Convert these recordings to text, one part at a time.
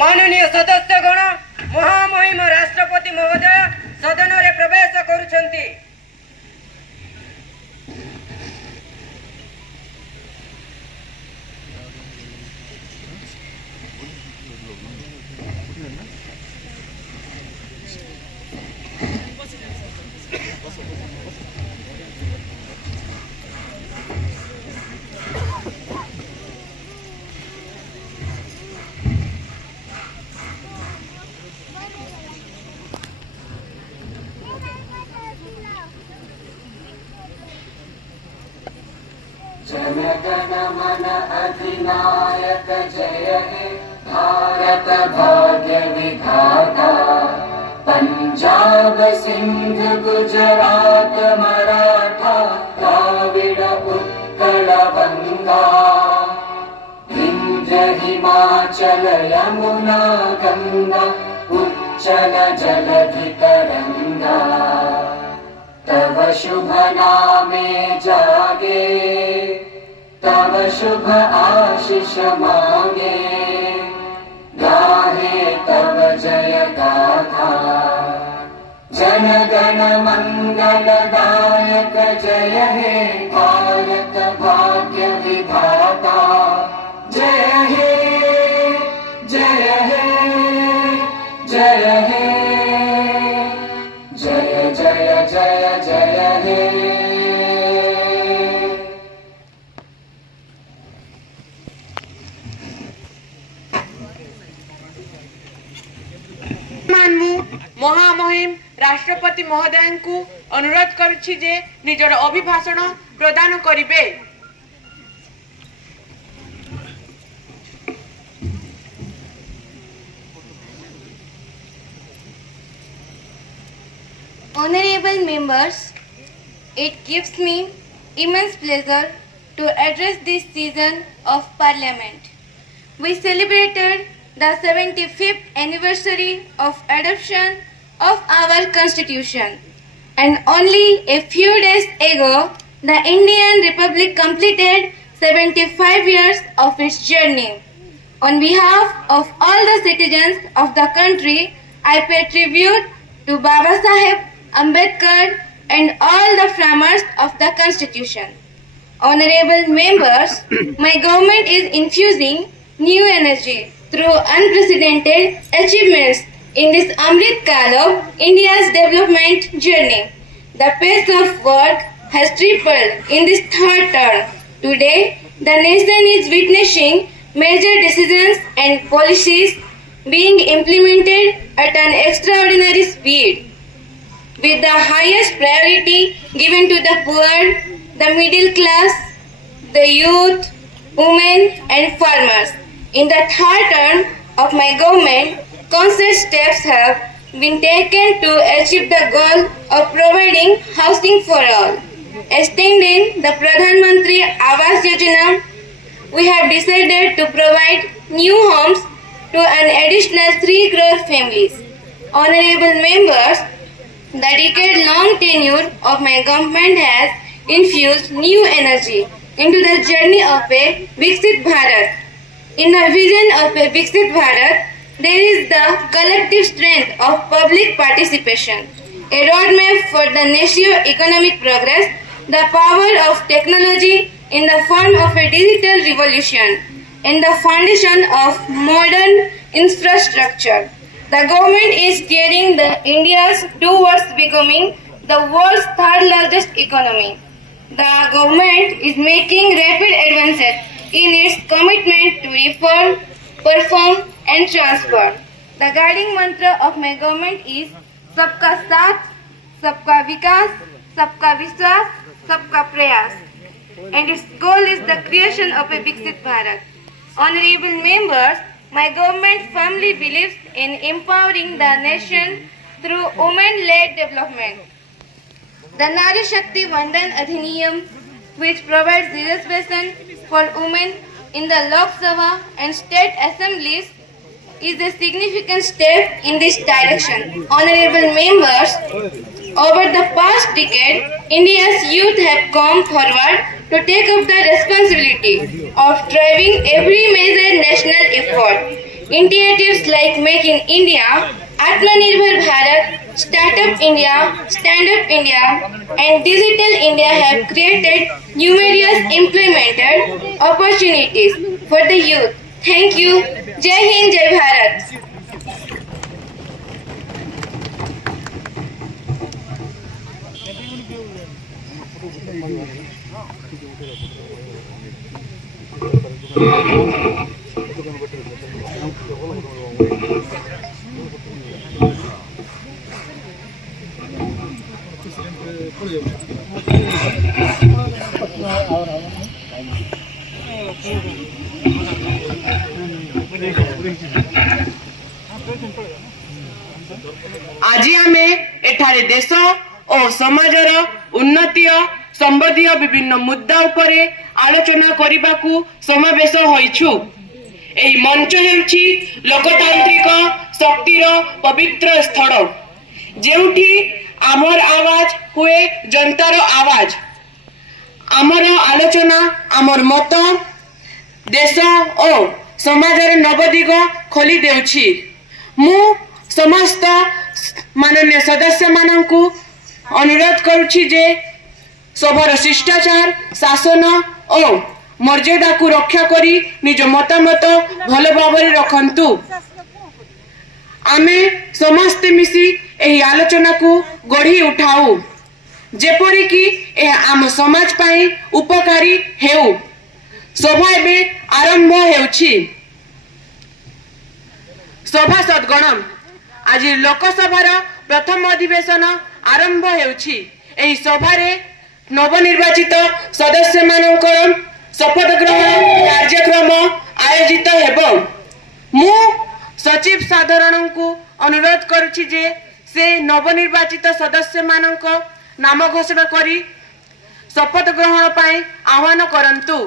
माननीय सदस्यगण महामहिम राष्ट्रपति महोदय सदन रे प्रवेश करुछंती। जनगण मन अधिनायक जय हे भारत भाग्य विधाता। पंजाब सिंध गुजरात मराठा द्राविड़ उत्कल बंगा। विंध्य हिमाचल यमुना गंगा उच्चल जलधि तरंगा। तव शुभ नामे जागे तव शुभ आशीष मांगे। गाहे तव जय गाथा जन गण मंगलदायक जय हे भारत भाग्य विधाता। जय हे जय हे जय हे जय जय जय जय हे। महामहिम राष्ट्रपति महोदय को अनुरोध करुछि जे निजर अभिभाषण प्रदान करिबे। Honorable members, it gives me immense pleasure to address this season of Parliament. We celebrated the 75th anniversary of adoption of our Constitution, and only a few days ago, the Indian Republic completed 75 years of its journey. On behalf of all the citizens of the country, I pay tribute to Baba Saheb Ambedkar and all the framers of the Constitution. Honorable members, my government is infusing new energy through unprecedented achievements in this Amrit Kal of India's development journey. The pace of work has tripled in this third term. Today, the nation is witnessing major decisions and policies being implemented at an extraordinary speed, with the highest priority given to the poor, the middle class, the youth, women and farmers. In the third term of my government, conscious steps have been taken to achieve the goal of providing housing for all. Extending the Pradhan Mantri Awas Yojana, we have decided to provide new homes to an additional 3 crore families. Honorable members, the decade-long tenure of my government has infused new energy into the journey of a Viksit Bharat. In the vision of a Viksit Bharat, there is the collective strength of public participation, a roadmap for the national economic progress, the power of technology in the form of a digital revolution, and the foundation of modern infrastructure. The government is steering the India's towards becoming the world's third largest economy. The government is making rapid advances in its commitment to reform, perform and transform. The guiding mantra of my government is Sabka Saath, Sabka Vikas, Sabka Vishwas, Sabka Prayas, and its goal is the creation of a Viksit Bharat. Honorable members, my government firmly believes in empowering the nation through women-led development. The Nari Shakti Vandan Adhiniyam, which provides reservation for women in the Lok Sabha and state assemblies, is a significant step in this direction. Honorable members, over the past decade, India's youth have come forward to take up the responsibility of driving every major national effort. Initiatives like Make in India, Atmanirbhar Bharat, Startup India, Stand Up India, and Digital India have created numerous implemented opportunities for the youth. Thank you. Jai Hind, Jai Bharat. আজি ଆମେ ଏଠାରେ ଦେଶ ଓ ସମାଜର ଉନ୍ନତି ସମ୍ବନ୍ଧୀୟ ବିଭିନ୍ନ ମୁଦ୍ଦା ଉପରେ ଆଲୋଚନା କରିବାକୁ ସମାବେଶ ହୋଇଛୁ। ଏହି ମଞ୍ଚ ହେଉଛି ଲୋକତାନ୍ତ୍ରିକ ଶକ୍ତିର ପବିତ୍ର ସ୍ଥଳ, ଯେଉଁଠି ଆମର ଆୱାଜ ହୁଏ ଜନତାର ଆୱାଜ। ଆମର ଆଲୋଚନା ଆମର ମତ ଦେଶ ଓ ସମାଜର ନବଦିଗ ଖୋଲି ଦେଉଛି। ମୁଁ ସମସ୍ତ ମାନନୀୟ ସଦସ୍ୟମାନଙ୍କୁ ଅନୁରୋଧ କରୁଛି ଯେ ସଭାର ଶିଷ୍ଟାଚାର ଶାସନ ଓ ମର୍ଯ୍ୟାଦାକୁ ରକ୍ଷା କରି ନିଜ ମତାମତ ଭଲ ଭାବରେ ରଖନ୍ତୁ। ଆମେ ସମସ୍ତେ ମିଶି ଏହି ଆଲୋଚନାକୁ ଗଢ଼ି ଉଠାଉ, ଯେପରିକି ଏହା ଆମ ସମାଜ ପାଇଁ ଉପକାରୀ ହେଉ। ସଭା ଏବେ ଆରମ୍ଭ ହେଉଛି। ସଭାସଦଗଣ, ଆଜି ଲୋକସଭାର ପ୍ରଥମ ଅଧିବେଶନ ଆରମ୍ଭ ହେଉଛି। ଏହି ସଭାରେ ନବନିର୍ବାଚିତ ସଦସ୍ୟମାନଙ୍କର ଶପଥ ଗ୍ରହଣ କାର୍ଯ୍ୟକ୍ରମ ଆୟୋଜିତ ହେବ। ମୁଁ ସଚିବ ସାଧାରଣଙ୍କୁ ଅନୁରୋଧ କରୁଛି ଯେ ସେ ନବନିର୍ବାଚିତ ସଦସ୍ୟମାନଙ୍କ ନାମ ଘୋଷଣା କରି ଶପଥ ଗ୍ରହଣ ପାଇଁ ଆହ୍ୱାନ କରନ୍ତୁ।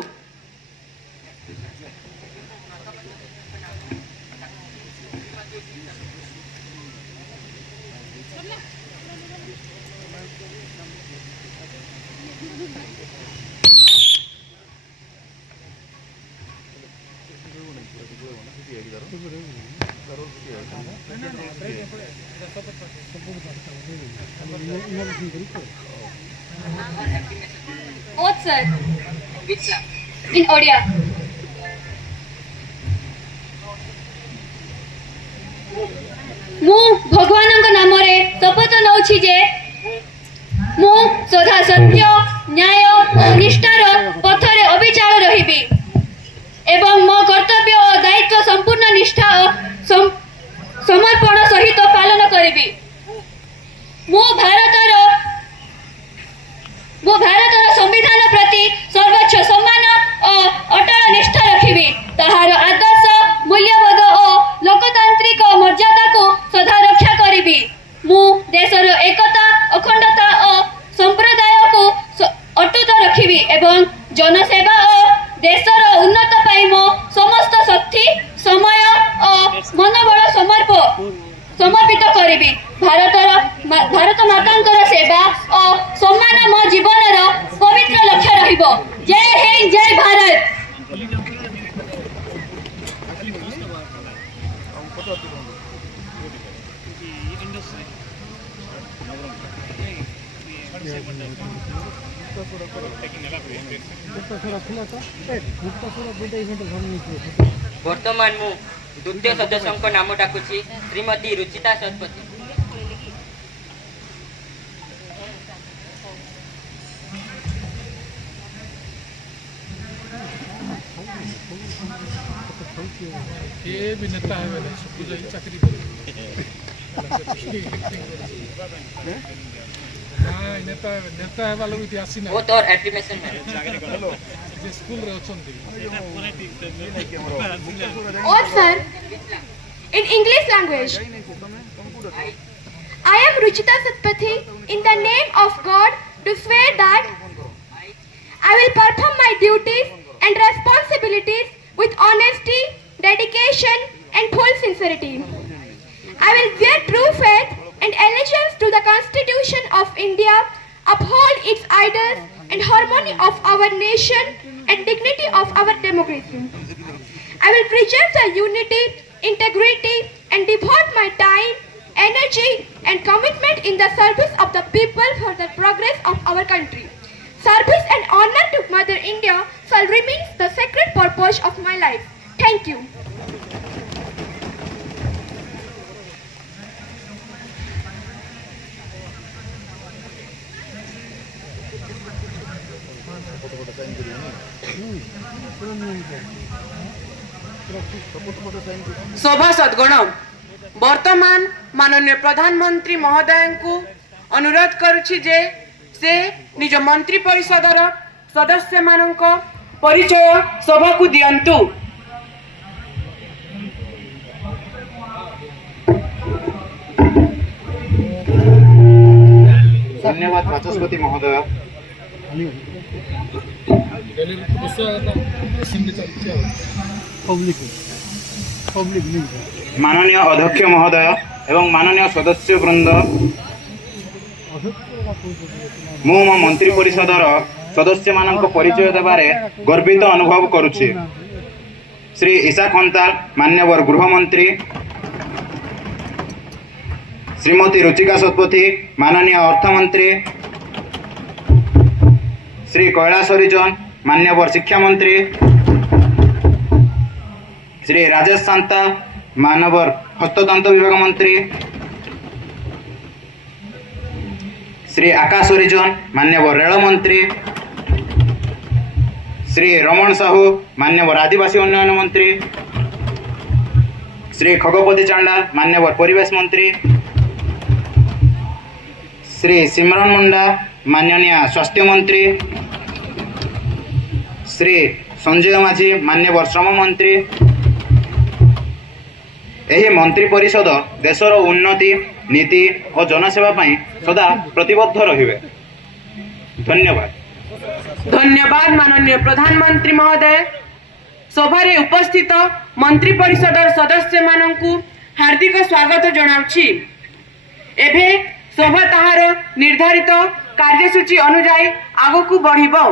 Oath, sir. In Odia. ମୁଁ ଭଗବାନଙ୍କ ନାମରେ ଶପଥ ନେଉଛି ଯେ ମୁଁ ସଦା ସତ୍ୟ ନ୍ୟାୟ ଓ ନିଷ୍ଠାର ପଥରେ ଅବିଚଳ ରହିବି ଏବଂ ମୋ କର୍ତ୍ତବ୍ୟ ଓ ଦାୟିତ୍ୱ ସମ୍ପୂର୍ଣ୍ଣ ନିଷ୍ଠା ଓ ସମର୍ପଣ ସହିତ ପାଳନ କରିବି। ମୁଁ ଭାରତର ସମ୍ବିଧାନ ପ୍ରତି ସର୍ବୋଚ୍ଚ ସମ୍ମାନ ଓ ଅଟଳ ନିଷ୍ଠା ରଖିବି। ତାହାର ଆଦର୍ଶ ମୂଲ୍ୟବୋଧ ଓ ଲୋକତାନ୍ତ୍ରିକ ମର୍ଯ୍ୟାଦାକୁ ସଦା ରକ୍ଷା କରିବି। ମୁଁ ଦେଶର ଏକତା ଅଖଣ୍ଡତା ଓ ସମ୍ପ୍ରଦାୟକୁ ଅଟୁଟ ରଖିବି ଏବଂ ଜନସେବା ଓ ଦେଶର ଉନ୍ନତ ପାଇଁ ମୋ ସମସ୍ତ ଶକ୍ତି ସମୟ ଓ ମନୋବଳ ସମର୍ପିତ କରିବି। ଭାରତ ମାତାଙ୍କର ସେବା ଓ ସମ୍ମାନ ମୋ ଜୀବନର ପବିତ୍ର ଲକ୍ଷ୍ୟ ରହିବ। ଜୟ ହିନ୍ଦ, ଜୟ ଭାରତ। ବର୍ତ୍ତମାନ ମୁଁ ଦ୍ୱିତୀୟ ସଦସ୍ୟଙ୍କ ନାମ ଡାକୁଛି, ଶ୍ରୀମତୀ ରୁଚିତା ଶତପଥୀ। ये भी नेता है वाले पूजा की चाकरी करे हाँ नेता है वालों भी आसी ना ओथ और एफर्मेशन है जे स्कूल रे अछंती Oath, sir. In English language. I am Ruchita Satpathy, in the name of God, do swear that I will perform my duties and responsibilities with honesty, dedication, and full sincerity. I will bear true faith and allegiance to the Constitution of India, uphold its ideals and harmony of our nation and dignity of our democracy. I will preserve the unity, integrity, and devote my time, energy, and commitment in the service of the people for the progress of our country. Service and honor to Mother India shall remain the sacred purpose of my life. Thank you. सभासदगण वर्तमान माननीय प्रधानमंत्री महोदय को अनुरोध करुछि जे से निज मंत्री परिषदर सदस्य मानक परिचय सभा को दियंतु। धन्यवाद वाचस्पति महोदय। माननीय अध्यक्ष महोदय एवं माननीय सदस्य वृंद, मु मो मंत्री परिषदर सदस्य मानक परिचय देबारे गर्वित अनुभव करुछि। श्री ईशा खंताल मान्यवर गृहमंत्री, श्रीमती रुचिका शतपथी माननीय अर्थमंत्री, श्री कैलाश हरिजन मान्यवर शिक्षा मंत्री, श्री राजेश सांता मानवर हस्ततंत्र विभाग मंत्री, श्री आकाश हरिजन मान्यवर रेल मंत्री, श्री रमण साहू मान्यवर आदिवासी उन्नयन मंत्री, श्री खगपति चांडाल मान्यवर परिवेश मंत्री, श्री सिमरन मुंडा माननीय स्वास्थ्य मंत्री, श्री संजय माझी मान्यवर श्रम मंत्री। यही मंत्री परिषद देशर उन्नति नीति और जनसेवा पाई सदा प्रतिबद्ध रहिबे। धन्यवाद। धन्यवाद माननीय प्रधानमंत्री महोदय। सभारे उपस्थित मंत्री परिषदर सदस्य मानकु हार्दिक स्वागत जनाउछि। एभे सभा ताहार निर्धारित कार्यसूची अनुसार आगकु बढ़िबो।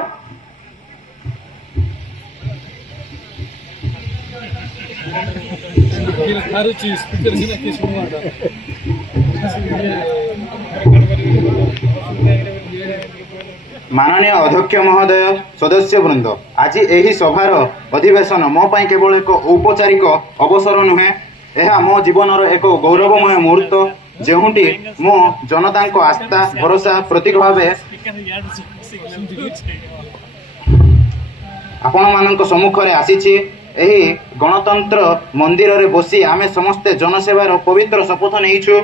माननीय अध्यक्ष महोदय, सदस्य वृंद, आज यही सभार अधिवेशन मो पाई केवल एक औपचारिक अवसर नुहे, यह मो जीवनर एक गौरवमय मुहूर्त जेहुंटी मो जनता को आस्था भरोसा प्रतीक भावे आपण मानक सम्मुखरे आसीछि। एही गणतंत्र मंदिर रे बसी आमे समस्ते जनसेवार पवित्र शपथ नेइछु।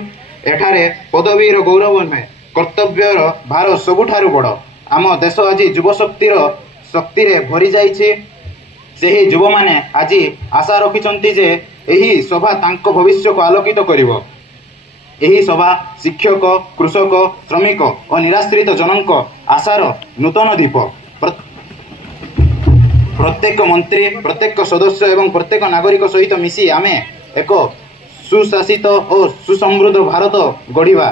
एठारे पदवीर गौरव नुहे, कर्तव्यर भार सबुठारु बड़। आम देश आज युव शक्ति रे भरी जाइछि। सेही युव माने आज आशा रखिछन्ति जे एही सभा तांको भविष्य को आलोकित करिवो। एही सभा शिक्षक, कृषक, श्रमिक और निराश्रित जनक आशार नूतन दीप। प्रत्येक मंत्री, प्रत्येक सदस्य एवं प्रत्येक नागरिक सहित मिसी आमे एक सुशासित और सुसमृद्ध भारत गढ़िबा।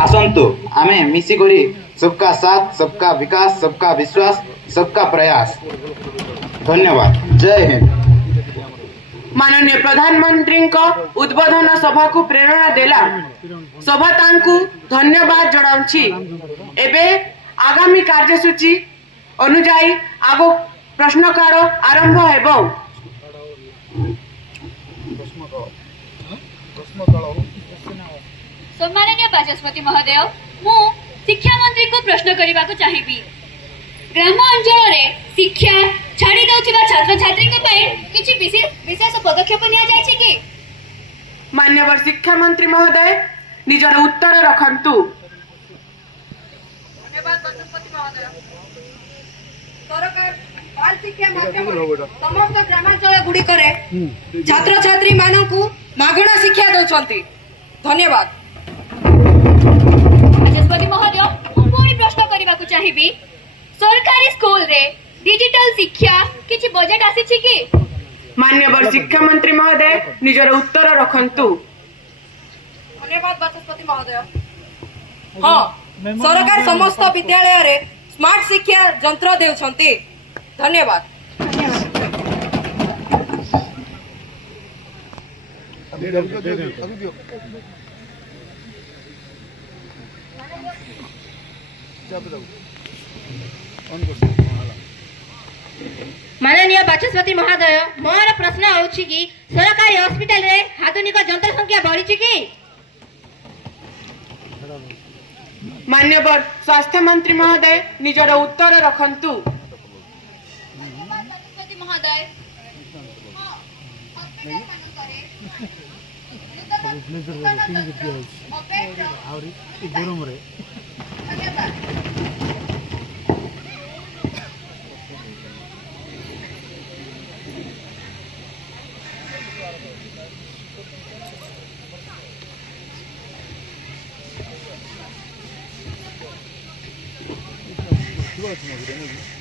आसंतु आमे मिसी करी सबका साथ, सबका विकास, सबका विश्वास, सबका प्रयास। धन्यवाद। जय हिंद। माननीय प्रधानमंत्री को उद्बोधन सभा को प्रेरणा देला। सभा तांकु धन्यवाद जणाउछि। एबे आगामी कार्यसूची अनुजाई आगो प्रश्नकाल आरंभ हेबो। सम्माननीय बाचस्पति महोदय, मु शिक्षा मंत्री को प्रश्न करने को चाहिए। ग्राम अंचल रे शिक्षा छाड़ी दउथिबा छात्र छात्री को पय किछि विशेष पदक्षेप निया जाय छै कि? मान्यवर शिक्षा मंत्री महोदय निजर उत्तर रखंतु। धन्यवाद बाचस्पति महोदय। सरकार बाल शिक्षा माध्यम समस्त ग्रामांचल गुडी करे छात्र छात्री मानकु मागणा शिक्षा दउछंती। धन्यवाद। बाचस्पति महोदय, मु कोनी प्रश्न करबा को चाहिए। सरकारी स्कूल रे डिजिटल शिक्षा किछि बजट आसी छै कि? मान्यवर शिक्षा मंत्री महोदय निजर उत्तर रखंतु। धन्यवाद बाचस्पति महोदय। हाँ, सरकार समस्त विद्यालय रे स्मार्ट शिक्षा यंत्र देउछंती। धन्यवाद। माननीय बाचस्पति महोदय मोर प्रश्न होछि कि सरकारी हॉस्पिटल रे आधुनिक जंत्र संख्या बढ़ी कि मान्यवर स्वास्थ्य मंत्री महोदय निजर उत्तर रखंतु। बाचस्पति महोदय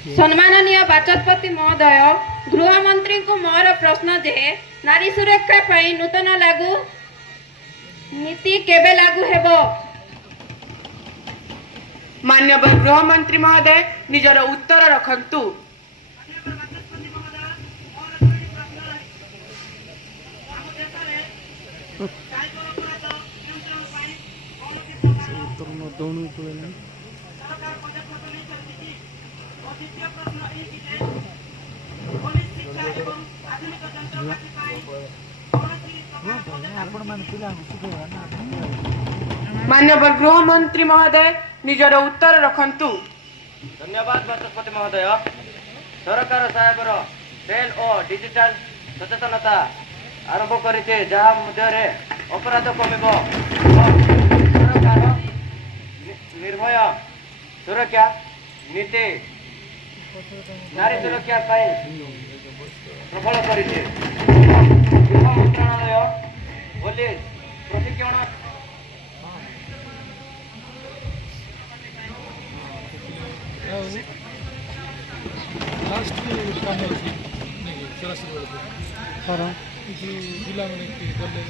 सम्माननीय बाचस्पति महोदय गृह मंत्री को मोर प्रश्न जे नारी सुरक्षा पई नूतन लागू नीति केबे लागू हेबो। मान्यवर गृह मंत्री महोदय निजर उत्तर रखंतु। मान्यवर गृह मंत्री महोदय निजर उत्तर रखंतु। धन्यवाद बाचस्पति महोदय। सरकार साहेबर रेल और डिजिटल सचेतनता आरंभ करिते जहा मध्य अपराध कमिब सरकार निर्भय सुरक्षा नीति नारी सुरक्षा प्रबल करिते गृह मंत्रालय पुलिस प्रशिक्षण लास्ट काम अच्छी नहीं चौरासी किसी जिला में गले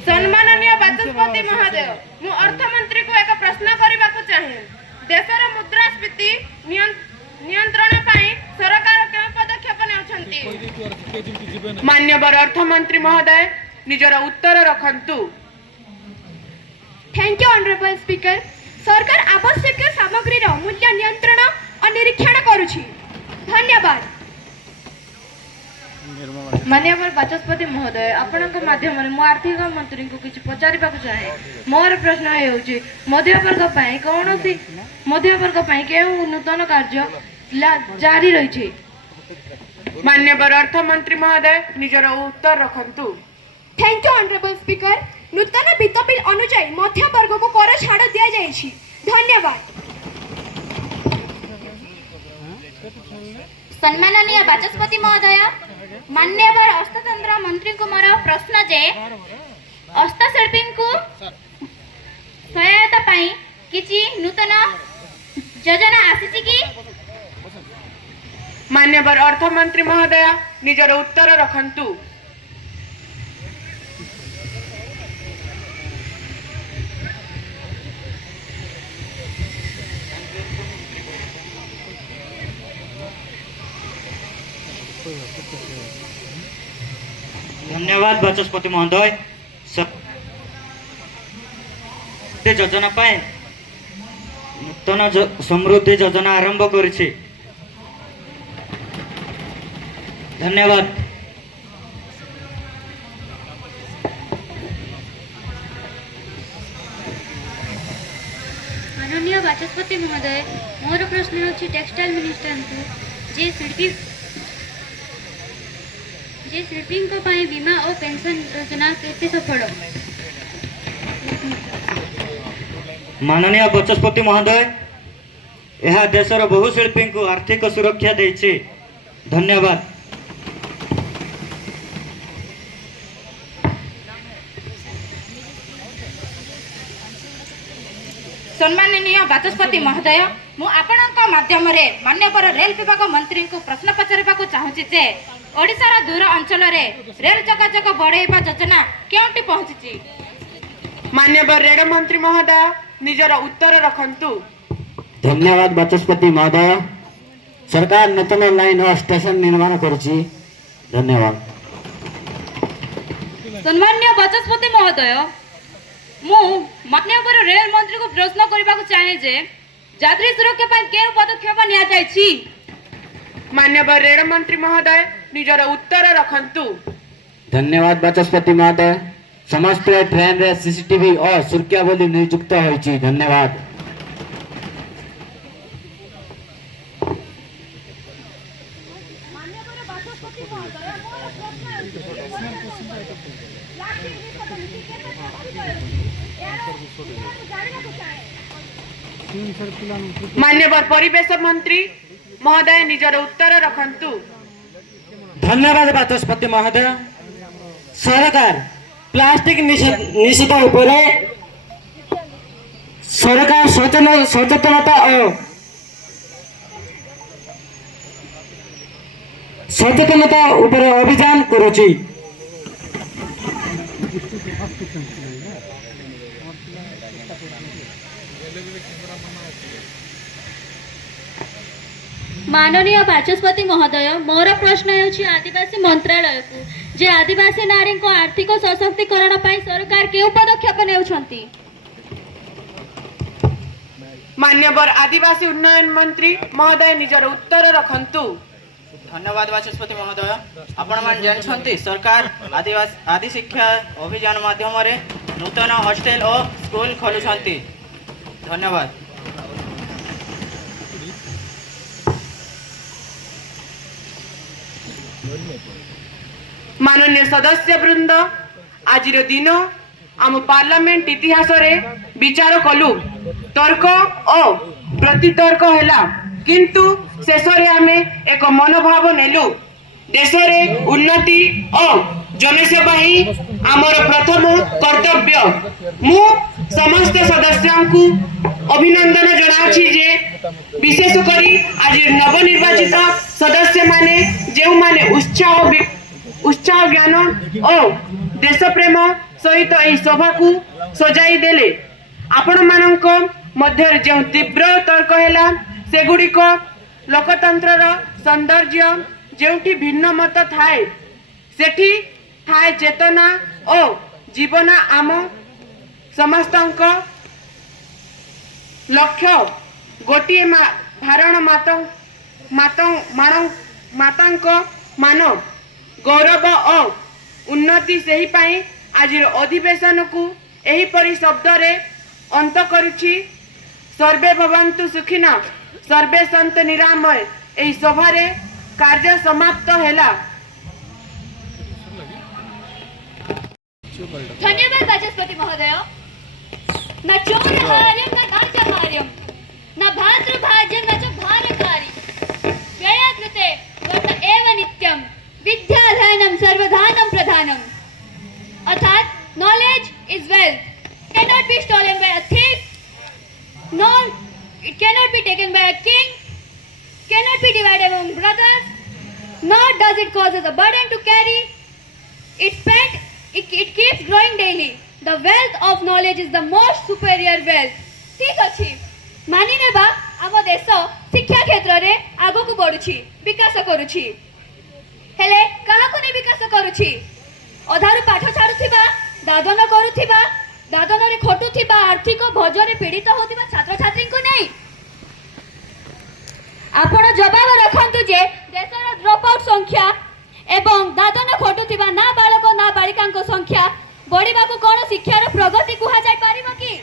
सम्माननीय बाचस्पति महोदय मु अर्थ मंत्री को एक प्रश्न करबा को चाहे। देशर मुद्रास्फीति नियंत्रण पई सरकार के पदक्षेप नेउछंती। मान्यवर अर्थ मंत्री महोदय निजर उत्तर रखंतु। Thank you honourable speaker. सरकार आवश्यक सामग्री मूल्य नियंत्रण और निरीक्षण करुछि। धन्यवाद। माननीय बाचस्पति महोदय आपनक माध्यम रे मु आर्थिक मंत्री को किछ पचारिबा को चाहे। मोर प्रश्न हेउछि मध्यवर्ग पई कोनोसी मध्यवर्ग पई केउ नूतन कार्य जारी रहिछि। मान्यवर अर्थ मंत्री महोदय निजर उत्तर रखंतु। Thank you honourable speaker. नूतन वित्त बिल अनुसार मध्यवर्ग को कर छाड़ दिया जायछि। धन्यवाद। सम्माननीय बाचस्पति महोदय मान्यवर हस्ततंत्र मंत्री को मोर प्रश्न जे हस्तशिल्पी को सहायता पाई किछि नूतन योजना आसीछि कि। मान्यवर अर्थ मंत्री महोदय निजर उत्तर रखंतु। धन्यवाद बाचस्पति महोदय। योजना पाए नूतन समृद्धि योजना आरंभ करिछि। धन्यवाद। माननीय बाचस्पति महोदय मोर प्रश्न अछि टेक्सटाइल मिनिस्टर को जे शिल्पी को पाई बीमा और पेंशन योजना केते सफल। माननीय बाचस्पति महोदय यह देशर बहु शिल्पी को आर्थिक सुरक्षा देछि। धन्यवाद। सम्माननीय बाचस्पति महोदय मु आपनक माध्यम रे मान्यवर रेल विभाग मंत्री को प्रश्न पचारिबा को चाहूछि जे ओडिशार दूर अंचल रे रेल जोगाजोग बढ़ाइबा योजना केउटी पहुंची। मान्यवर रेल मंत्री महोदय निजर उत्तर रखंतु। धन्यवाद बाचस्पति महोदय। सरकार नूतन लाइन और स्टेशन निर्माण करुछि। धन्यवाद। सम्मान्य बाचस्पति महोदय मु माननीय रेल मंत्री को प्रश्न करने को चाहे जे यात्री सुरक्षा पर केउ पदक्षेप निया जायछि। मान्यवर रेल मंत्री महोदय निजर उत्तर रखंतु। धन्यवाद बाचस्पति महोदय। समस्त ट्रेन रे सीसीटीवी और सुरक्षा बल नियुक्त होइछि। धन्यवाद। मान्यवर परिवेश मंत्री महोदय निजर उत्तर रखंतु। धन्यवाद बाचस्पति महोदय। सरकार प्लास्टिक निषेध उपरे सरकार सचेतनता और सचेतनता उपरे अभियान करुछि। माननीय बाचस्पति महोदय मोर प्रश्न है आदिवासी मंत्रालय को जे आदिवासी नारी को आर्थिक सशक्तिकरण पर सरकार केउ पदक्षेप नेउछंती। मान्यवर आदिवासी उन्नयन मंत्री महोदय निजर उत्तर रखंतु। धन्यवाद बाचस्पति महोदय। आपण मान जानछंती सरकार आदि शिक्षा अभियान माध्यम रे नूतन हॉस्टेल और स्कूल खोलुछंती। धन्यवाद। माननीय सदस्य वृंद आज दिन आम पार्लियामेंट इतिहास रे विचार कलु तर्क और प्रतितर्क हैला किंतु शेष रे आमे एक मनोभाव नेलु देश रे उन्नति और जनसेवा ही आमर प्रथम कर्तव्य। मु समस्त सदस्यों को अभिनंदन जनाछि जे विशेष करी आज नवनिर्वाचित सदस्य माने जेउ माने उत्साह ज्ञान और देश प्रेम सहित एही सभा को सजाई देले। आपण मानक मध्य जो तीव्र तर्क हैला सेगुड़िक लोकतंत्र सौंदर्य जेउठी भिन्न मत थाए सेठी थाए चेतना और जीवन आम समस्तक लक्ष्य गोटे धारण मातांक मान गौरव और उन्नति से ही पाई आज अधिवेशन को एही परी शब्द रे अंत करुछि। सर्वे भवन्तु सुखिना सर्वे सन्तु निरामय। एही सभा रे कार्य समाप्त हैला। धन्यवाद बाचस्पति महोदय। न चोरहार्यं न नाचहार्यं न भातृभाज्यं न च भारकारी व्यया कृते वर्त एव नित्यं विद्याधनं सर्वधानं प्रधानम्। अर्थात knowledge is wealth, cannot be stolen by a thief, nor it cannot be taken by a king, cannot be divided among brothers, nor does it cause us a burden to carry. It keeps growing daily. The wealth of knowledge is the most superior wealth. ठीक अछि मानि नेबा आम देश शिक्षा क्षेत्र रे आगो को बढ़ुछि विकास करूछि हेले काहा को ने विकास करूछि अधारु पाठ छाडुथिबा दादन करूथिबा दादन रे खटुथिबा आर्थिक भोजरे पीड़ित होथिबा छात्र छात्री को नहीं। आपण जवाब रखंतु जे देशर ड्रॉप आउट संख्या एवं दादन खटुथिबा ना बालक ना बालिका संख्या बढ़िबा को कोन शिक्षार प्रगति कुहा जाय पारिबो कि।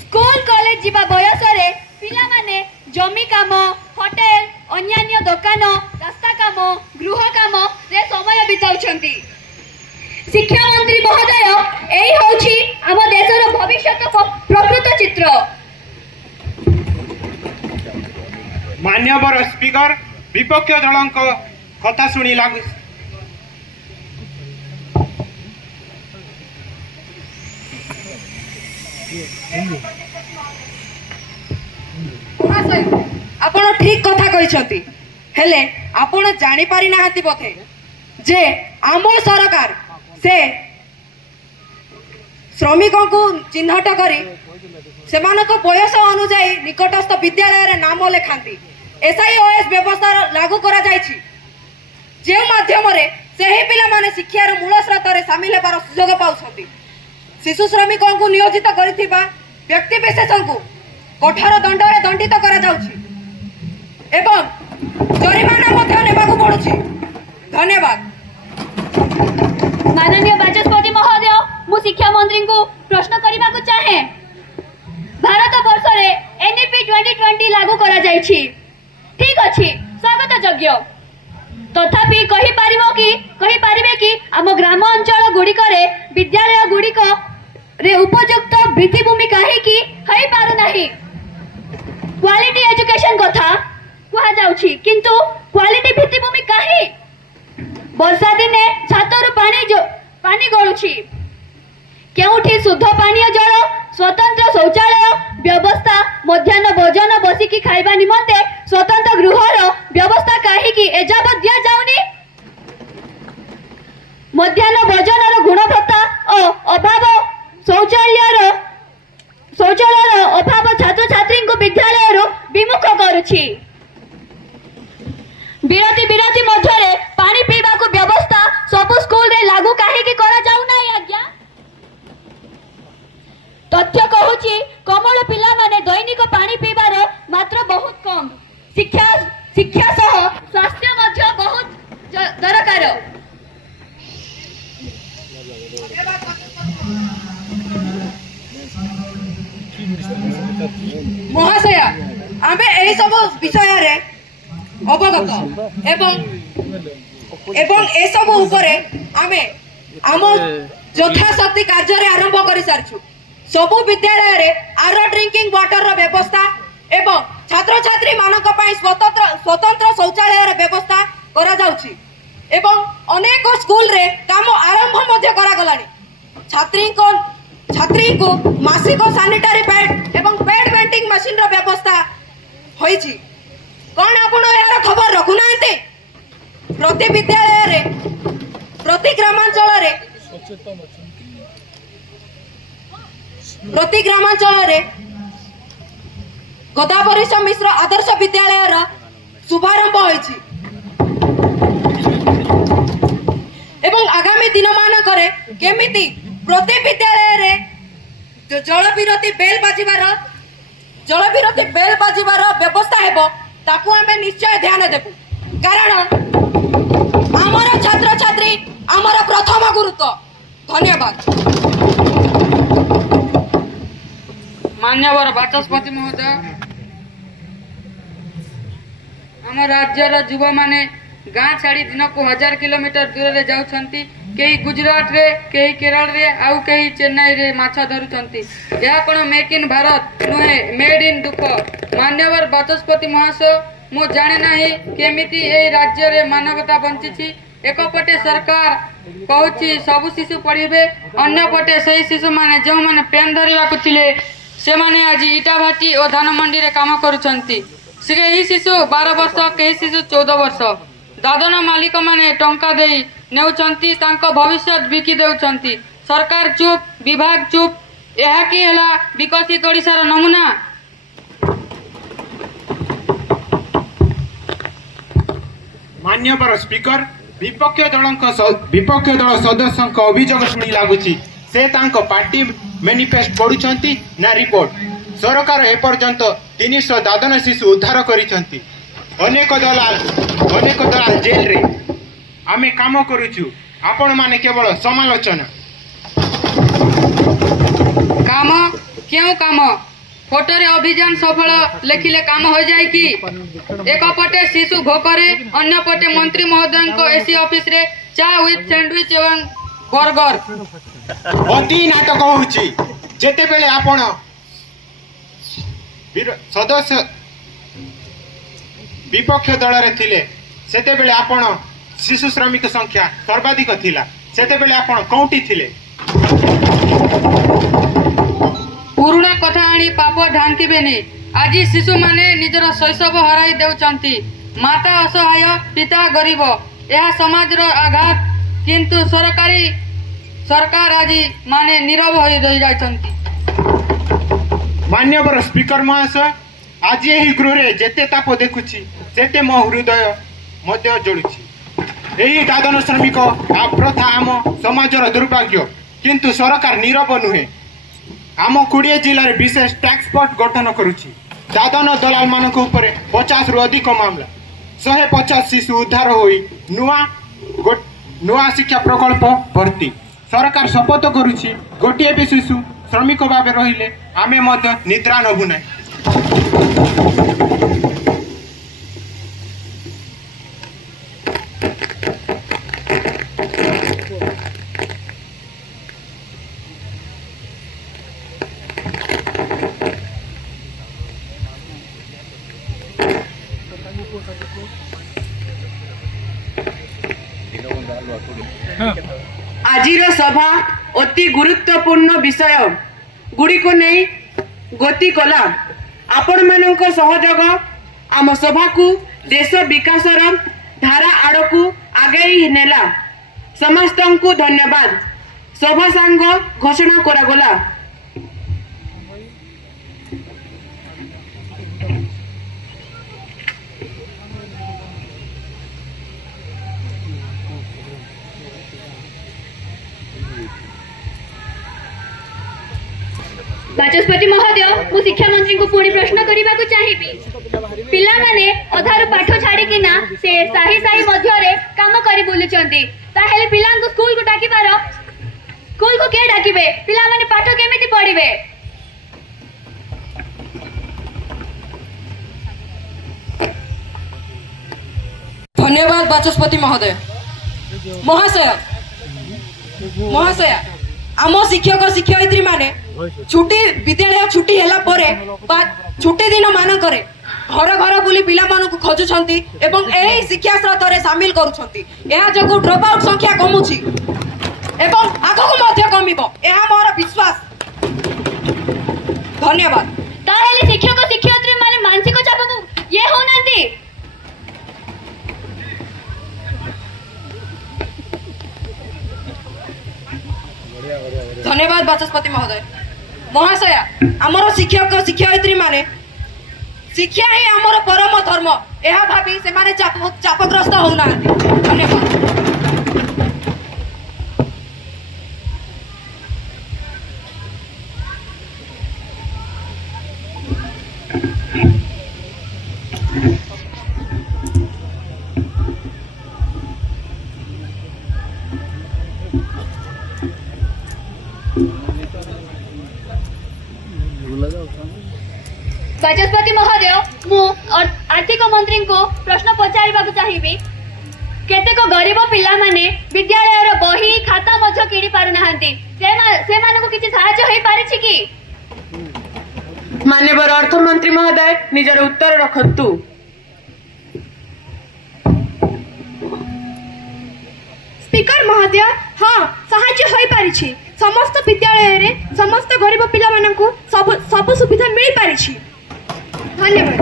स्कूल कॉलेज जीवा बयस रे पिला माने जमी काम होटेल अन्यान्य दुकान रास्ता काम गृह काम रे समय बिताउछंती। शिक्षा मंत्री महोदय एही होछि आम देशर भविष्यत प्रकृत चित्र। मान्यवर स्पीकर विपक्ष दलक कथा शुणी लागू आपण ठीक कथा कहिसंती हेले आपण जानि पारि नाहंती पथे जे आम सरकार से श्रमिकों को चिन्हट करी सेमानक बयस अनुजाई निकटस्थ विद्यालय रे नाम लेखांती एसआईओएस व्यवस्था लागू करा जायछि जे माध्यम रे ସେହି ପିଲାମାନେ ଶିକ୍ଷାର ମୂଳ ସ୍ରୋତରେ ସାମିଲ ହେବାର ସୁଯୋଗ ପାଉଛନ୍ତି। ଶିଶୁ ଶ୍ରମିକଙ୍କୁ ନିୟୋଜିତ କରିଥିବା ବ୍ୟକ୍ତିବିଶେଷଙ୍କୁ କଠୋର ଦଣ୍ଡରେ ଦଣ୍ଡିତ କରାଯାଉଛି ଏବଂ ଜରିମାନା ମଧ୍ୟ ନେବାକୁ ପଡୁଛି। ଧନ୍ୟବାଦ। माननीय बाचस्पति महोदय मु शिक्षा मंत्री को प्रश्न करने को चाहे भारत वर्ष रे एनईपी 2020 लागू करा जायछि ठीक अछि स्वागत योग्य तथापि कहि पारिबे कि आम ग्राम अंचल गुड़िक विद्यालय गुड़िक रे उपयुक्त भित्तिभूमि काहेकि हई पारु नाही क्वालिटी एजुकेशन कथा कहा जाउछि किंतु क्वालिटी भित्तिभूमि काहे वर्षा दिने छातरु पानी गलुछि केउठी शुद्ध पानीय जल स्वतंत्र शौचालय व्यवस्था मध्याह्न भोजन बसिकी खाइबा निमंते स्वतंत्र गृहर व्यवस्था काहेकि एजाबत दिया जाउनी मध्याह्न भोजनर गुणवत्ता और अभाव शौचालयर अभाव छात्र छात्री को विद्यालय विमुख करुछि विरति मध्यरे पानी पीवा को व्यवस्था सब स्कूल रे लागू काहेकि करा जाउ नाही आज्ञा तथ्य कहूची कमल पिला माने दैनिक पानी पीबार मात्र बहुत कम शिक्षा सह स्वास्थ्य मध्य बहुत दरकार महाशया आमे एही सब विषय रे अवगत एवं ए सब उपरे आमे आम यथाशक्ति कार्य आरंभ कर सारछु सबु विद्यालय रे आर ड्रिंकिंग वाटर रो व्यवस्था एवं छात्र छात्री मानक पई स्वतंत्र शौचालय रो व्यवस्था करा जाउछि एवं अनेक स्कूल रे काम आरंभ मध्य करा गलानी छात्री को मासिक सैनिटरी पैड एवं पैड वेंटिंग मशीन रो व्यवस्था होईछि कौन आपण यार खबर रखु नांते प्रति विद्यालय रे प्रति ग्रामांचल रे गोदावरीश मिश्र आदर्श विद्यालय रा शुभारंभ होईछि एवं आगामी दिन मानकरे केमिति प्रति विद्यालय रे जल विरति बेल बाजिबार व्यवस्था हेबो ताकू आमे निश्चय ध्यान देबु कारण आमर छात्र छात्री आमर प्रथम गुरुत्व। धन्यवाद। मान्यवर बाचस्पति महोदय आम राज्यर युव माने गाँ छाड़ी दिन को 1000 किलोमीटर दूर रे जाउछंती कई गुजरात रे कई केरल रे आउ कई चेन्नई रे माछा धरुछंती यह कोन मेक इन भारत नुहे मेड इन दुख मान्यवर बाचस्पति महाशय मु जाने नाही केमिति ए राज्य रे मानवता बंचिछि एक पटे सरकार कहूछि सबु शिशु पढ़िबे अन्य पटे सही शिशु माने जो माने पेन धरिबा को थिले से माने आज इटा भाटी और धान मंडी रे काम करूछंती सेही शिशु 12 वर्ष कई शिशु 14 वर्ष दादन मालिक माने टंका देई नेउछंती तांको भविष्य बिकी देउछंती सरकार चुप विभाग चुप यह कि हला विकसित ओडिशार नमूना मान्यवर स्पीकर विपक्ष दल सदस्यଙ୍କ अभियोग शुणी लगुची से तांको पार्टी मैनिफेस्ट पढ़ुछंती ना रिपोर्ट सरकार एपर्यंत 300 दादन शिशु उद्धार करिछंती अनेक दलाल जेल रे आमे काम करूछु आपण माने केवल समालोचना काम क्यों काम फोटो रे अभियान सफल लेखिले काम हो जाए कि एक पटे शिशु भोकरे अन्य पटे मंत्री महोदय को एसी ऑफिस रे चा विथ सैंडविच एवं बर्गर अति नाटक होउची जेते बेले आपण सदस्य विपक्ष दल रे थिले सेते बेले आपण शिशु श्रमिक संख्या सर्वाधिक थिला सेते बेले आपण कोउटी थिले पुरुणा कथा आनी पाप ढांकिबेनी आज शिशु माने निजर शैशव हराई देउचंती माता असहाय पिता गरीब यह समाज रो आघात किंतु सरकार आज माने नीरव होई रही जायचंती मान्यवर स्पीकर महाशय आज यही गृह रे जेते ताप देखुची सेते मो हृदय मध्य जळुची ଏହି ଦାଦନ ଶ୍ରମିକ ପ୍ରଥା ଆମ ସମାଜର ଦୁର୍ଭାଗ୍ୟ, କିନ୍ତୁ ସରକାର ନୀରବ ନୁହେଁ। ଆମ 20 ଜିଲ୍ଲାରେ ବିଶେଷ ଟାସ୍କ ଫୋର୍ସ ଗଠନ କରୁଛି। ଦାଦନ ଦଲାଲମାନଙ୍କ ଉପରେ 50ରୁ ଅଧିକ ମାମଲା, 150 ଶିଶୁ ଉଦ୍ଧାର ହୋଇ ନୂଆ ଶିକ୍ଷା ପ୍ରକଳ୍ପ ଭର୍ତ୍ତି। ସରକାର ଶପଥ କରୁଛି, ଗୋଟିଏ ବି ଶିଶୁ ଶ୍ରମିକ ଭାବେ ରହିଲେ ଆମେ ମଧ୍ୟ ନିଦ୍ରା ନେବୁ ନାହିଁ। ଆଜିର ସଭା ଅତି ଗୁରୁତ୍ୱପୂର୍ଣ୍ଣ ବିଷୟ ଗୁଡ଼ିକୁ ନେଇ ଗତି କଲା। ଆପଣମାନଙ୍କ ସହଯୋଗ ଆମ ସଭାକୁ ଦେଶ ବିକାଶର ଧାରା ଆଡ଼କୁ ଆଗେଇ ନେଲା। ସମସ୍ତଙ୍କୁ ଧନ୍ୟବାଦ। ସଭା ସାଙ୍ଗ ଘୋଷଣା କରାଗଲା। ବାଚସ୍ପତି ମହୋଦୟ, ମୁଁ ଶିକ୍ଷା ମନ୍ତ୍ରୀଙ୍କୁ ପୁଣି ପ୍ରଶ୍ନ କରିବାକୁ ଚାହିଁବି। ପିଲାମାନେ ଅଧାରୁ ପାଠ ଛାଡ଼ିକିନା ସେ ସାହି ସାହି ମଧ୍ୟରେ କାମ କରି ବୁଲୁଛନ୍ତି, ତାହେଲେ ପିଲାଙ୍କୁ ସ୍କୁଲକୁ କିଏ ଡାକିବେ? ପିଲାମାନେ ପାଠ କେମିତି ପଢିବେ? ଧନ୍ୟବାଦ ବାଚସ୍ପତି ମହୋଦୟ। ମହାଶୟ, ଆମ ଶିକ୍ଷକ ଶିକ୍ଷୟିତ୍ରୀ ମାନେ ବିଦ୍ୟାଳୟ ଛୁଟି ହେଲା ପରେ ବା ଛୁଟି ଦିନ ମାନଙ୍କରେ ଘର ଘର ବୁଲି ପିଲାମାନଙ୍କୁ ଖୋଜୁଛନ୍ତି ଏବଂ ଏହି ଶିକ୍ଷା ସ୍ରୋତରେ ସାମିଲ କରୁଛନ୍ତି। ଏହା ଯୋଗୁଁ ଡ୍ରପ୍ ଆଉଟ୍ ସଂଖ୍ୟା କମୁଛି ଏବଂ ଆଗକୁ ମଧ୍ୟ କମିବ, ଏହା ମୋର ବିଶ୍ୱାସ। ଧନ୍ୟବାଦ। ତାହେଲେ ଶିକ୍ଷକ ଶିକ୍ଷୟିତ୍ରୀ ମାନେ ମାନସିକ ଚାପକୁ ହଉନାହାନ୍ତି? ଧନ୍ୟବାଦ ବାଚସ୍ପତି ମହୋଦୟ। ମହାଶୟ, ଆମର ଶିକ୍ଷକ ଶିକ୍ଷୟିତ୍ରୀ ମାନେ ଶିକ୍ଷା ହିଁ ଆମର ପରମ ଧର୍ମ, ଏହା ଭାବି ସେମାନେ ଚାପଗ୍ରସ୍ତ ହଉନାହାନ୍ତି। ଧନ୍ୟବାଦ। ବାଚସ୍ପତି ମହୋଦୟ, ମୁଁ ଆର୍ଥିକ ମନ୍ତ୍ରୀଙ୍କୁ ପ୍ରଶ୍ନ ପଚାରିବାକୁ ଚାହିଁବି। କେତେକ ଗରିବ ପିଲାମାନେ ବିଦ୍ୟାଳୟର ବହି ଖାତା ମଧ୍ୟ କିଣି ପାରୁନାହାନ୍ତି, ସେମାନଙ୍କୁ କିଛି ସାହାଯ୍ୟ ହେଇପାରିଛି କି? ମାନ୍ୟବର ଅର୍ଥମନ୍ତ୍ରୀ ମହୋଦୟ, ନିଜର ଉତ୍ତର ରଖନ୍ତୁ। ସ୍ପିକର ମହୋଦୟ, ହଁ, ସାହାଯ୍ୟ ହୋଇପାରିଛି। ସମସ୍ତ ବିଦ୍ୟାଳୟରେ ସମସ୍ତ ଗରିବ ପିଲାମାନଙ୍କୁ ସବୁ ସୁବିଧା ମିଳିପାରିଛି। ଧନ୍ୟବାଦ।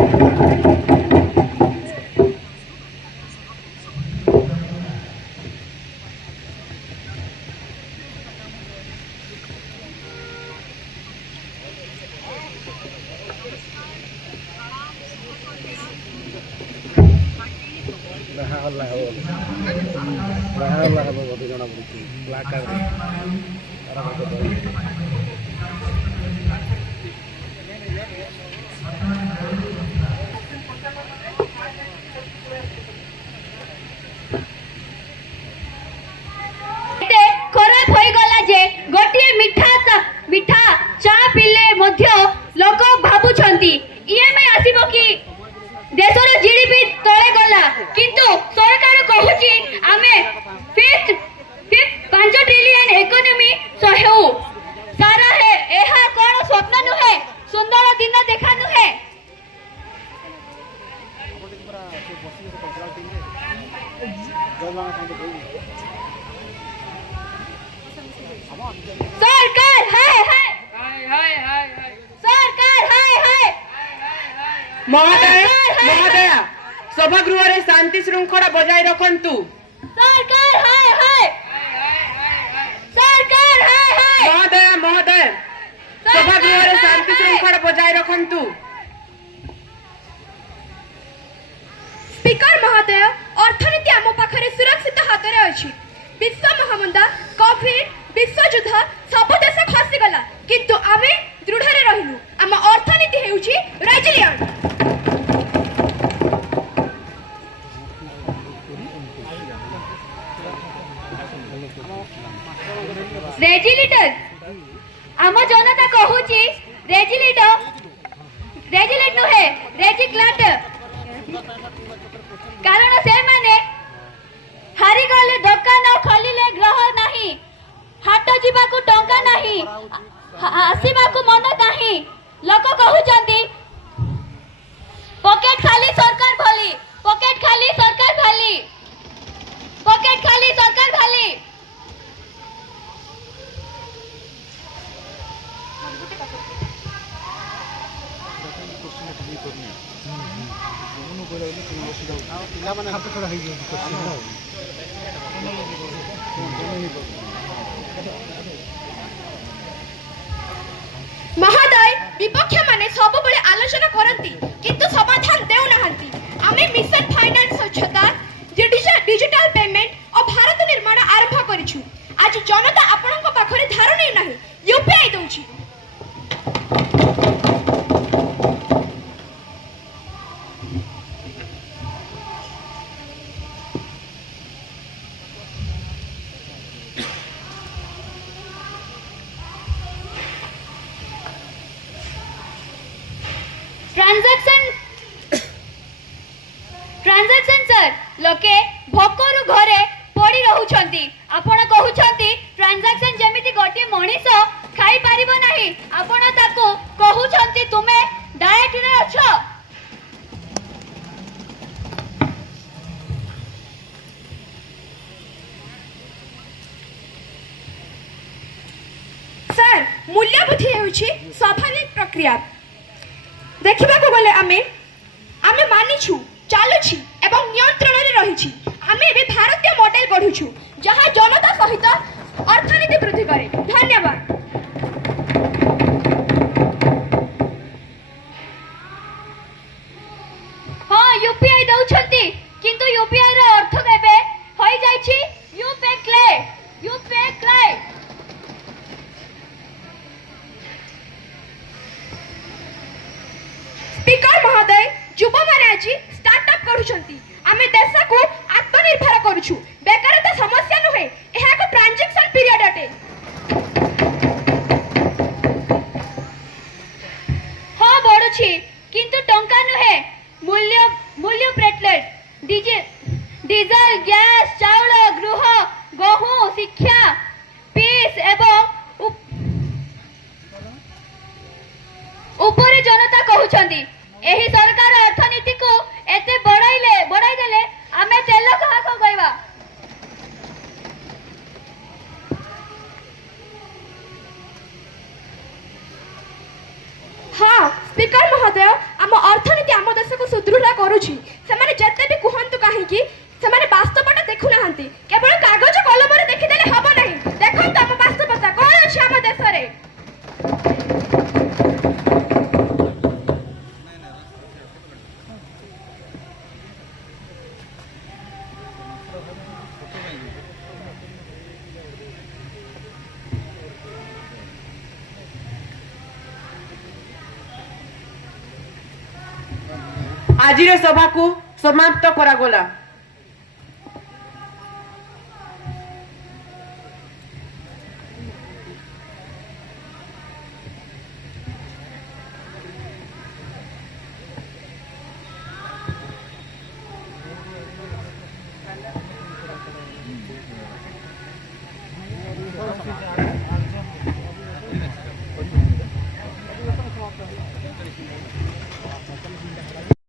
ଖରାପ ହୋଇଗଲା ଯେ ଗୋଟିଏ ମିଠା ଚା ପିଲେ ମଧ୍ୟ ଲୋକ ଭାବୁଛନ୍ତି ଇଏମଆଇ ଆସିବ କି? ଦେଶର ଜିଡିପି ତଳେ ଗଲା, କିନ୍ତୁ ସରକାର କହୁଛି ଆମେ 5 ଟ୍ରିଲିୟନ ଇକୋନୋମି ହେଉ। ସାରା ଏହା କଣ ସ୍ୱପ୍ନ ନୁହେଁ? ସୁନ୍ଦର ଦିନ ଦେଖା ନୁହେଁ? सरकार हाय हाय सरकार हाय हाय। महोदय, सभागृह शांति श्रृंखला बजाय रखंतु। सरकार हाय हाय सरकार हाय हाय। महोदय, सभागृह शांति श्रृंखला बजाय रखंतु। स्पीकर महोदय, अर्थनीति आम पाखरे सुरक्षित ହାତରେ ଅଛି। ବିଶ୍ୱ ମହାମନ୍ଦା, କୋଭିଡ, ବିଶ୍ୱଯୁଦ୍ଧ ସବୁ ଦେଶ ଖସିଗଲା, କିନ୍ତୁ ଆମେ ଦୃଢ଼ରେ ରହିଲୁ। ଆମ ଅର୍ଥନୀତି ହେଉଛି ରେଜିଲିଏଣ୍ଟ। ରେଜିଲିଟର ଆମ ଜନତା କହୁଛି ରେଜିଲିଟ ନୁହେଁ ରେଜିକ୍ଲାଟ, କାରଣ ସେମାନେ ହାରିଗଲେ। ଦୋକାନ ଖୋଲିଲେ ଗ୍ରହ ନାହିଁ, ହାଟ ଯିବାକୁ ଟଙ୍କା ନାହିଁ, ଆସିବାକୁ ମନ ନାହିଁ। ଲୋକ କହୁଛନ୍ତି ପକେଟ ଖାଲି ସରକାର ଭଲି, ପକେଟ ଖାଲି ସରକାର ଭଲି, ପକେଟ ଖାଲି ସରକାର ଭଲି। ମହୋଦୟ, ବିପକ୍ଷ ମାନେ ସବୁବେଳେ ଆଲୋଚନା କରନ୍ତି କିନ୍ତୁ ସମାଧାନ ଦେଉନାହାନ୍ତି। ଆମେ ମିଶନ ଫାଇନାନ୍ସ ସ୍ୱଚ୍ଛତା, ଡିଜିଟାଲ ପେମେଣ୍ଟ ଓ ଭାରତ ନିର୍ମାଣ ଆରମ୍ଭ କରିଛୁ। ଆଜି ଜନତା ଆପଣଙ୍କ ପାଖରେ ଧାର ନେଇ ନାହିଁ, ୟୁପିଆଇ ଦଉଛି। ट्रांजैक्शन सर, लोके भोकरु घरे पड़ी रहुछंती। आपण कहउछंती ट्रांजैक्शन जेमिति गोटे मनीष खाई परिबो नाही, आपण ताको कहउछंती तुमे डायट रे अछो। सर, मूल्यबुद्धि ହେଉଛି ସ୍ୱାଭାବିକ ପ୍ରକ୍ରିୟା। ଦେଖିବାକୁ ଗଲେ ଆମେ ମାନିଛୁ, ଚାଲୁଛି ଏବଂ ନିୟନ୍ତ୍ରଣରେ ରହିଛି। ଆମେ ଏବେ ଭାରତୀୟ ମଡେଲ ଗଢୁଛୁ, ଯାହା ଜନତା ସହିତ ଅର୍ଥନୀତି ବୃଦ୍ଧି କରେ। ଧନ୍ୟବାଦ। हाँ, यूपीआई दउछंती, किंतु यूपीआई रो अर्थ केबे होई जाईछि यू पे क्ले। स्पीकर महोदय, युवा माने आज स्टार्टअप करूछंती। आमे देश को आत्मनिर्भर करूछु। बेकारता समस्या नुहे, एहा को ट्रांजैक्शन पीरियड अटे। हाँ बढ़ुछि, किंतु टंका नुहे, मूल्य प्लेटलेट, डीजल, गैस, चाउल, गृह, गहूँ, शिक्षा, पीस एवं उपरे जनता कहउछंती। एही सरकार अर्थनीति को एते बढ़ाई देले आमे तेल कहा को गइबा। हाँ, स्पीकर महोदय, आम अर्थनीति आम देश को सुदृढ़ करुछि। सेमाने जते भी कुहंतु काहेकि सेमाने वास्तवता देखु नाहंती, केवल कागज कलम रे देखिदेले हबो नाही। देखंत आम वास्तवता कोन अछि आम देश रे। आजिर सभा को समाप्त करागला।